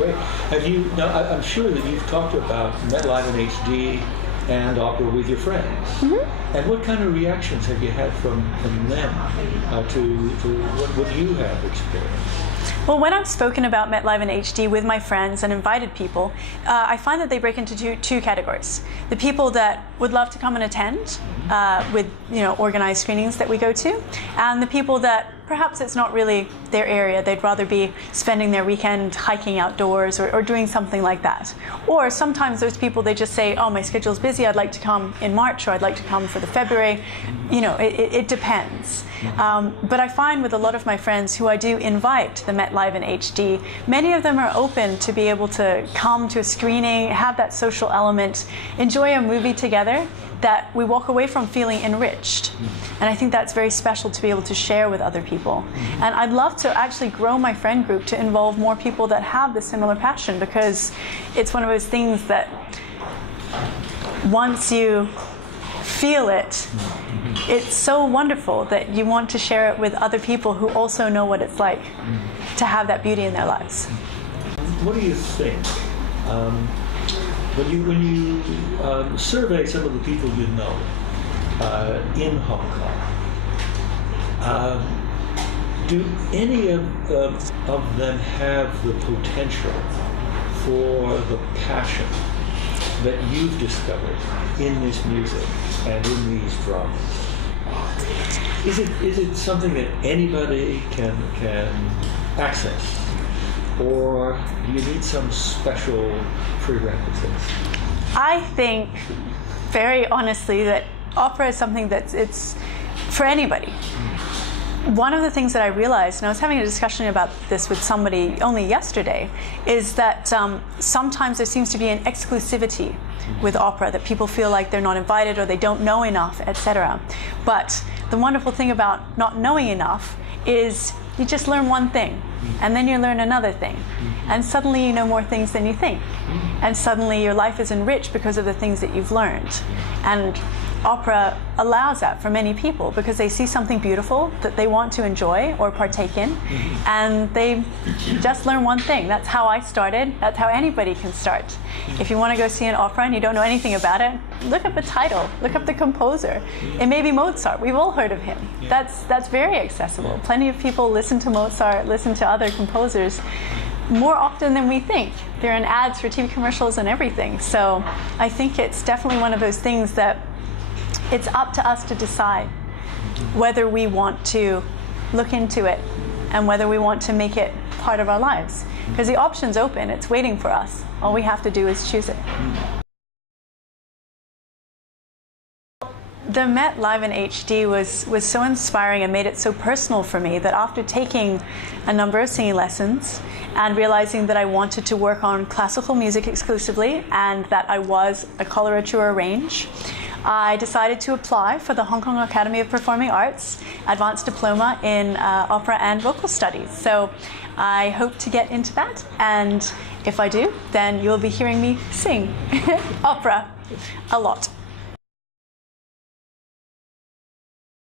Great. Have you, now I'm sure that you've talked about Met Live in HD and opera with your friends. Mm-hmm. And what kind of reactions have you had from them to what you have experienced? Well, when I've spoken about Met Live in HD with my friends and invited people, I find that they break into two categories. The people that would love to come and attend with organized screenings that we go to, and the people that perhaps it's not really their area. They'd rather be spending their weekend hiking outdoors or doing something like that. Or sometimes those people, they just say, oh, my schedule's busy, I'd like to come in March, or I'd like to come for the February. It depends. But I find with a lot of my friends who I do invite to the Met Live in HD, many of them are open to be able to come to a screening, have that social element, enjoy a movie together, that we walk away from feeling enriched. And I think that's very special to be able to share with other people. And I'd love to actually grow my friend group to involve more people that have the similar passion, because it's one of those things that once you feel it, it's so wonderful that you want to share it with other people who also know what it's like to have that beauty in their lives. What do you think? When you survey some of the people you know in Hong Kong, do any of them have the potential for the passion that you've discovered in this music and in these dramas? Is it something that anybody can access? Or do you need some special prerequisites? I think, very honestly, that opera is something it's for anybody. One of the things that I realized, and I was having a discussion about this with somebody only yesterday, is that sometimes there seems to be an exclusivity with opera, that people feel like they're not invited or they don't know enough, etc. But the wonderful thing about not knowing enough is you just learn one thing, and then you learn another thing, and suddenly you know more things than you think, and suddenly your life is enriched because of the things that you've learned. And opera allows that for many people, because they see something beautiful that they want to enjoy or partake in, and they just learn one thing. That's how I started. That's how anybody can start. If you want to go see an opera and you don't know anything about it, look up the title, look up the composer. It may be Mozart. We've all heard of him. That's very accessible. Plenty of people listen to Mozart, listen to other composers more often than we think. They're in ads for TV commercials and everything. So I think it's definitely one of those things that it's up to us to decide whether we want to look into it and whether we want to make it part of our lives. Because the option's open, it's waiting for us. All we have to do is choose it. The Met Live in HD was so inspiring and made it so personal for me that after taking a number of singing lessons and realizing that I wanted to work on classical music exclusively and that I was a coloratura range, I decided to apply for the Hong Kong Academy of Performing Arts Advanced Diploma in Opera and Vocal Studies. So I hope to get into that, and if I do, then you'll be hearing me sing opera a lot.